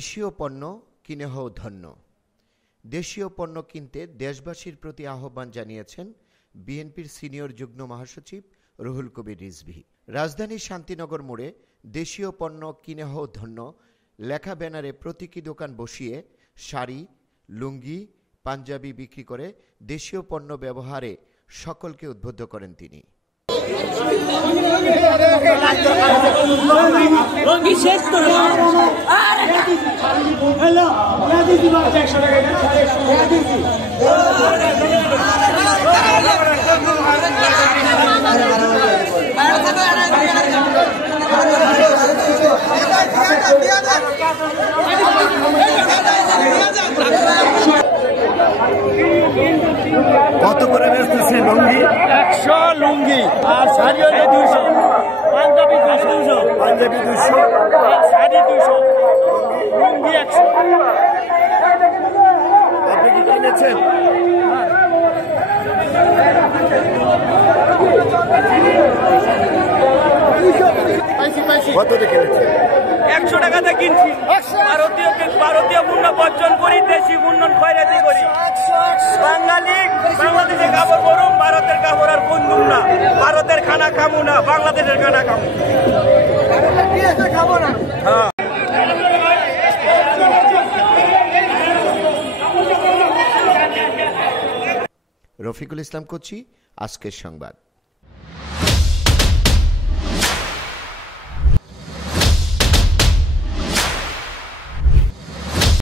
দেশীয় পণ্য কিনে হও ধন্য। দেশীয় পণ্য কিনতে দেশবাসীর প্রতি আহ্বান জানিয়েছেন বিএনপির সিনিয়র যুগ্ম মহাসচিব রুহুল কবির রিজভী। রাজধানীর শান্তিনগর মোড়ে দেশীয় পণ্য কিনে হও ধন্য লেখা ব্যানারে প্রতীকী দোকান বসিয়ে শাড়ি, লুঙ্গি, পাঞ্জাবি বিক্রি করে দেশীয় পণ্য ব্যবহারে সকলকে উদ্বুদ্ধ করেন তিনি। কত করে বেচতেছে লুঙ্গি? 100 লুঙ্গি আর শাড়ি হলে 200, পাঞ্জাবি 200, পাঞ্জাবি 200, আর শাড়ি 200, লুঙ্গি 100। আপনি কি কিনেছেন? কত দিয়ে কিনেছেন? 100 টাকাতে কিনছি। ভারতীয় পণ্য বর্জন করি, দেশি পণ্য খয়রাতি করি। বাংলাদেশের কাপড় পরুম, ভারতের কাপড় আর বন্ধুম না। ভারতের খানা খামু না, বাংলাদেশের খানা খামু। রফিকুল ইসলাম কোচি, আজকের সংবাদ।